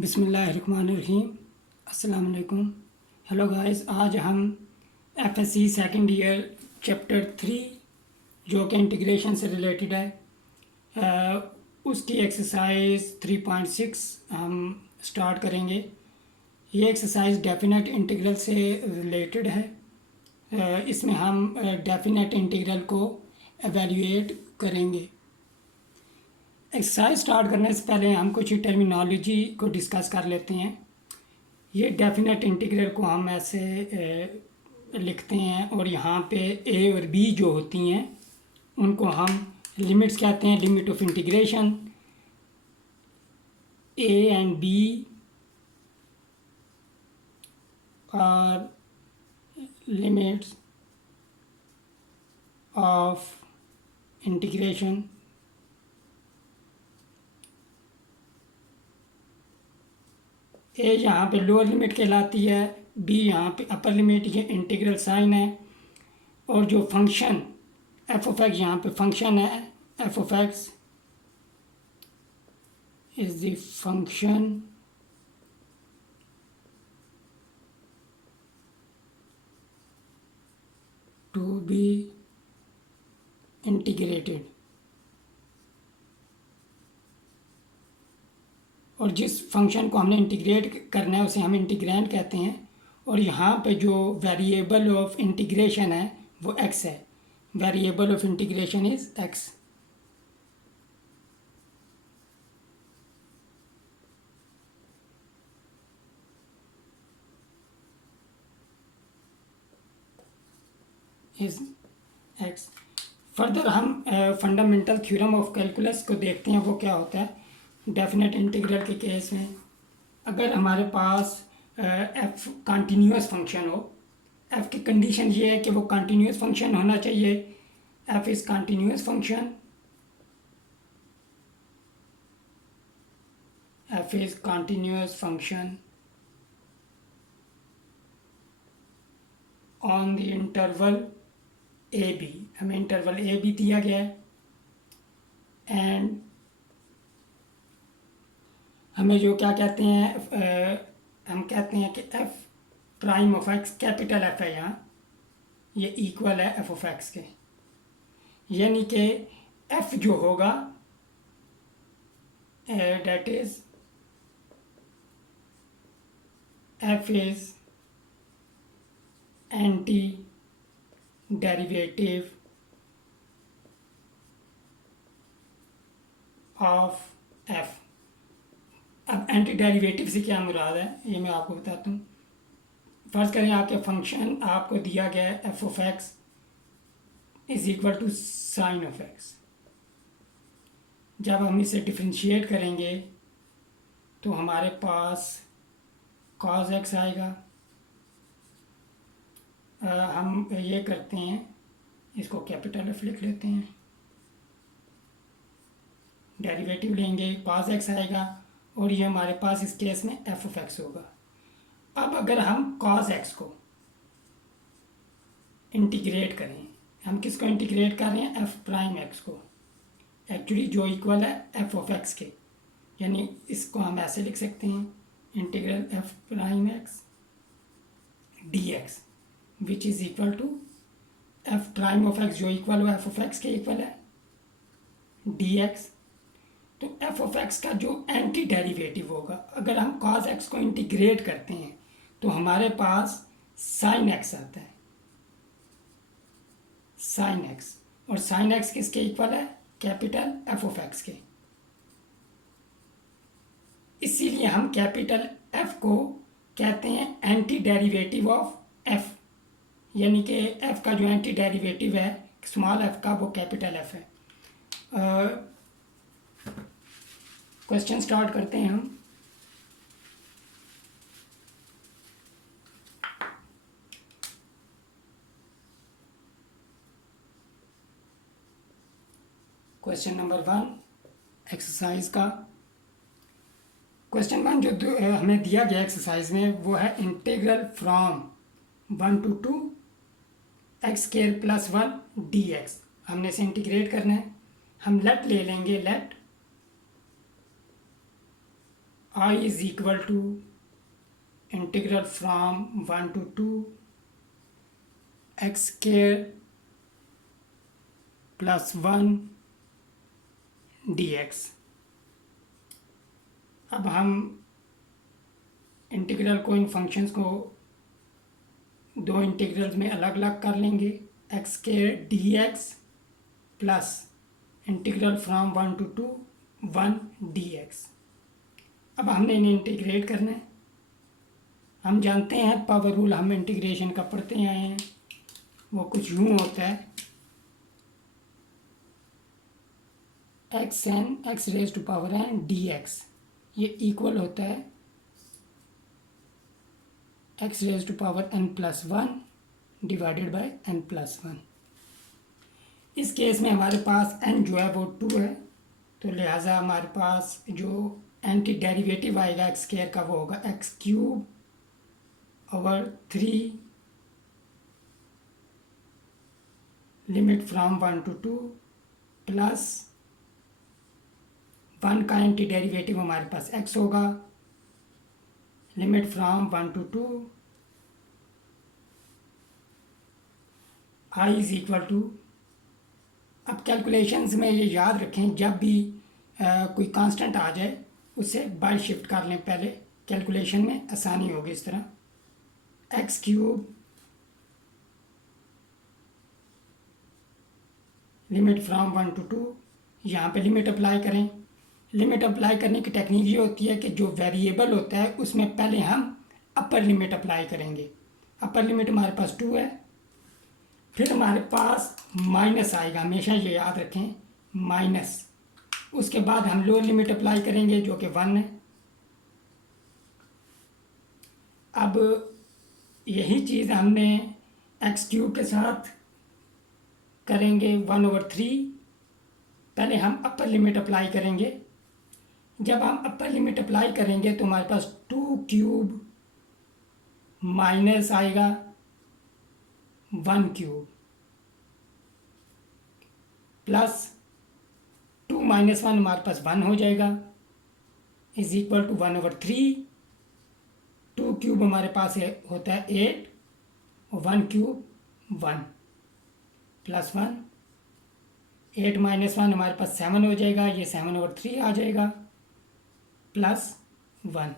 बिस्मिल्लाहिर्रहमानिर्रहीम। अस्सलाम वालेकुम। हेलो गाइस, आज हम एफएससी सेकंड ईयर चैप्टर 3 जो कि इंटीग्रेशन से रिलेटेड है, उसकी एक्सरसाइज 3.6 हम स्टार्ट करेंगे। ये एक्सरसाइज डेफिनेट इंटीग्रल से रिलेटेड है। इसमें हम डेफिनेट इंटीग्रल को एवेल्यूएट करेंगे। एक्सरसाइज स्टार्ट करने से पहले हम कुछ टर्मिनोलॉजी को डिस्कस कर लेते हैं। ये डेफिनेट इंटीग्रल को हम ऐसे लिखते हैं और यहाँ पे ए और बी जो होती हैं उनको हम लिमिट्स कहते हैं। Limit of integration A and B are limits of integration A यहाँ पे लोअर लिमिट कहलाती है, बी यहाँ पे अपर लिमिट, ये इंटीग्रल साइन है। और जो फंक्शन एफ ऑफ एक्स यहाँ पे फंक्शन है, f of x is the function to be integrated. और जिस फंक्शन को हमने इंटीग्रेट करना है उसे हम इंटीग्रैंड कहते हैं। और यहाँ पे जो वेरिएबल ऑफ इंटीग्रेशन है वो x है। Variable of integration is x। Is x। Further हम फंडामेंटल थ्योरम ऑफ कैलकुलस को देखते हैं, वो क्या होता है। डेफिनेट इंटीग्रल के केस में अगर हमारे पास एफ कंटिन्यूअस फंक्शन हो, एफ की कंडीशन ये है कि वो कंटिन्यूअस फंक्शन होना चाहिए। F is continuous function, f is continuous function on the interval a b. हमें इंटरवल ए बी दिया गया है एंड हमें जो क्या कहते हैं, हम कहते हैं कि F prime of x, capital F है यहाँ, ये इक्वल है एफ ऑफ एक्स के। यानी कि एफ जो होगा that is f is antiderivative of f. अब एंटी डेरिवेटिव से क्या मुराद है ये मैं आपको बताता हूँ। फर्ज करें आपके फंक्शन आपको दिया गया है f of x is equal to sine of x. जब हम इसे डिफ्रेंशिएट करेंगे तो हमारे पास कॉस एक्स आएगा। हम ये करते हैं, इसको कैपिटल एफ लिख लेते हैं, डेरिवेटिव लेंगे, कॉस एक्स आएगा और ये हमारे पास इस केस में एफ ऑफ एक्स होगा। अब अगर हम कॉस एक्स को इंटीग्रेट करें, हम किसको इंटीग्रेट कर रहे हैं, एफ प्राइम एक्स को, एक्चुअली जो इक्वल है एफ ऑफ एक्स के। यानी इसको हम ऐसे लिख सकते हैं, integral f prime x d x which is equal to f prime of x जो इक्वल हो एफ ऑफ एक्स के इक्वल है डी एक्स। तो एफ ऑफ एक्स का जो एंटी डेरिवेटिव होगा, अगर हम कॉस एक्स को इंटीग्रेट करते हैं तो हमारे पास साइन एक्स आता है, साइन एक्स। और साइन एक्स किसके इक्वल है, कैपिटल एफ ऑफ एक्स के। इसीलिए हम कैपिटल एफ को कहते हैं एंटी डेरिवेटिव ऑफ एफ। यानी कि एफ का जो एंटी डेरिवेटिव है स्मॉल एफ का, वो कैपिटल एफ है। क्वेश्चन स्टार्ट करते हैं हम। क्वेश्चन नंबर 1 एक्सरसाइज का। क्वेश्चन 1 जो हमें दिया गया एक्सरसाइज में वो है integral from 1 to 2 x square plus 1 D x. हमने इसे इंटीग्रेट करना है। हम लेट ले लेंगे, late I is equal to integral from 1 to 2 x square plus 1 dx। अब हम इंटीग्रल को, इन फंक्शंस को दो इंटीग्रल्स में अलग अलग कर लेंगे। X square D x plus integral from 1 to 2 1 dx। अब हमने इन्हें इंटीग्रेट करना है। हम जानते हैं पावर रूल, हम इंटीग्रेशन का पढ़ते आए हैं, वो कुछ यूँ होता है x raise to power n dx, ये इक्वल होता है x raise to power n plus 1 divided by n plus 1। इस केस में हमारे पास n जो है वो 2 है, तो लिहाजा हमारे पास जो एंटी डेरिवेटिव आएगा एक्स स्क्वायर का वो होगा x cube over 3 limit from 1 to 2 plus 1 का एंटी डेरिवेटिव हमारे पास x होगा, limit from 1 to 2 i is equal to. अब कैलकुलेशंस में ये याद रखें, जब भी कोई कांस्टेंट आ जाए उसे बाय शिफ्ट कर लें, पहले कैलकुलेशन में आसानी होगी। इस तरह x cube limit from 1 to 2, यहाँ पे लिमिट अप्लाई करें। लिमिट अप्लाई करने की टेक्निक ये होती है कि जो वेरिएबल होता है उसमें पहले हम अपर लिमिट अप्लाई करेंगे। अपर लिमिट हमारे पास 2 है, फिर हमारे पास माइनस आएगा, हमेशा ये याद रखें माइनस। उसके बाद हम लोअर लिमिट अप्लाई करेंगे जो कि 1 है। अब यही चीज़ हमने एक्स क्यूब के साथ करेंगे 1/3। पहले हम अपर लिमिट अप्लाई करेंगे। जब हम अपर लिमिट अप्लाई करेंगे तो हमारे पास 2 क्यूब माइनस आएगा 1 क्यूब प्लस 2 माइनस 1 हमारे पास 1 हो जाएगा, इज इक्वल टू 1/3। 2 क्यूब हमारे पास होता है 8 और 1 क्यूब 1 प्लस 1, 8 माइनस 1 हमारे पास 7 हो जाएगा, ये 7/3 आ जाएगा प्लस 1।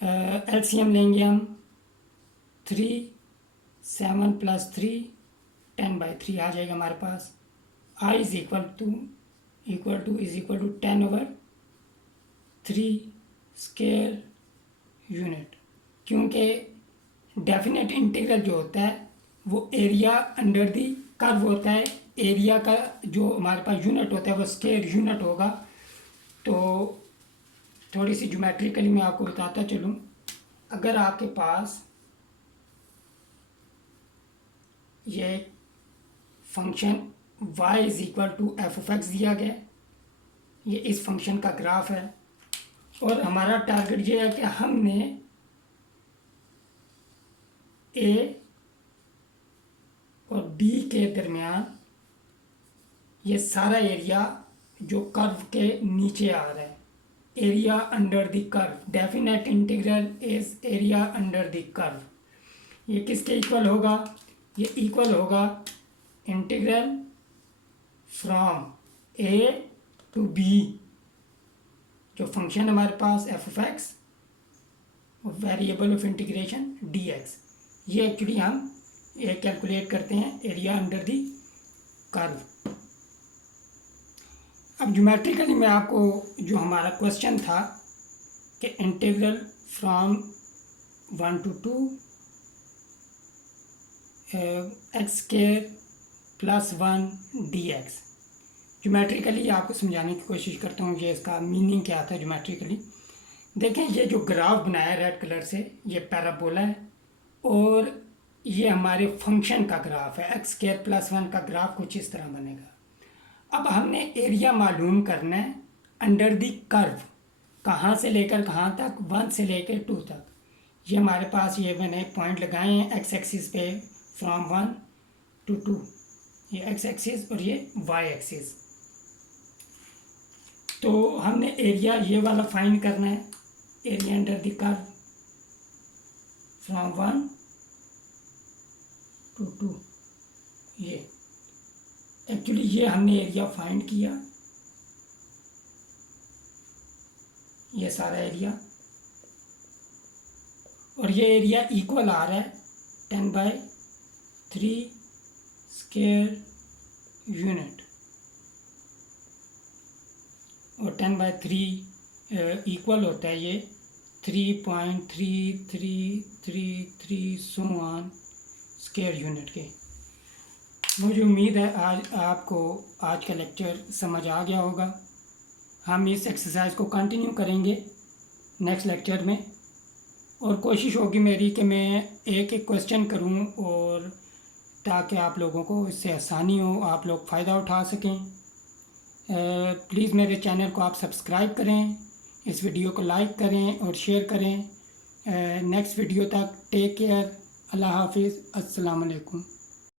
एलसीएम लेंगे हम 3, 7 प्लस 3 10/3 आ जाएगा हमारे पास। I is equal to 10/3 square unit, क्योंकि डेफिनेट इंटीग्रल जो होता है वो एरिया अंडर दी कर्व होता है। एरिया का जो हमारे पास यूनिट होता है वो स्क्वायर यूनिट होगा। तो थोड़ी सी ज्योमेट्रिकली मैं आपको बताता चलूँ। अगर आपके पास ये function y is equal to f of x दिया गया, ये इस फंक्शन का ग्राफ है, और हमारा टारगेट ये है कि हमने a और b के दरमियान ये सारा एरिया जो कर्व के नीचे आ रहा है, area under the curve, definite integral is area under the curve. ये किसके इक्वल होगा? ये इक्वल होगा integral from a to b, जो फंक्शन हमारे पास एफ ऑफ एक्स और वेरिएबल ऑफ इंटीग्रेशन dx, ये एक्चुअली हम ये कैलकुलेट करते हैं एरिया अंडर दी कर्व। अब ज्योमेट्रिकली मैं आपको जो हमारा क्वेश्चन था कि integral from 1 to 2 x square plus 1 dx, geometrically आपको समझाने की कोशिश करता हूँ ये इसका मीनिंग क्या था ज्योमेट्रिकली। देखें, ये जो ग्राफ बनाया रेड कलर से, ये पैराबोला है और ये हमारे फंक्शन का ग्राफ है। एक्स स्क्वायर प्लस 1 का ग्राफ कुछ इस तरह बनेगा। अब हमने एरिया मालूम करना है अंडर दी कर्व, कहाँ से लेकर कहाँ तक, 1 से लेकर 2 तक। ये हमारे पास ये मैंने पॉइंट लगाए हैं एक्स एक्सिस पे, फ्रॉम 1 to 2, ये एक्स एक्सिस और ये वाई एक्सिस। तो हमने एरिया ये वाला फाइंड करना है, area under the curve from 1 to 2। ये एक्चुअली ये हमने एरिया फाइंड किया, ये सारा एरिया, और ये एरिया इक्वल आ रहा है 10/3 स्क्वायर यूनिट, और 10/3 इक्वल होता है ये 3.3333 सो ऑन स्क्वायर यूनिट के। मुझे उम्मीद है आज आपको आज का लेक्चर समझ आ गया होगा। हम इस एक्सरसाइज को कंटिन्यू करेंगे नेक्स्ट लेक्चर में, और कोशिश होगी मेरी कि मैं एक एक क्वेश्चन करूं, और ताकि आप लोगों को इससे आसानी हो, आप लोग फ़ायदा उठा सकें। प्लीज़ मेरे चैनल को आप सब्सक्राइब करें, इस वीडियो को लाइक करें और शेयर करें। नेक्स्ट वीडियो तक टेक केयर, अल्लाह हाफिज़, अस्सलाम वालेकुम।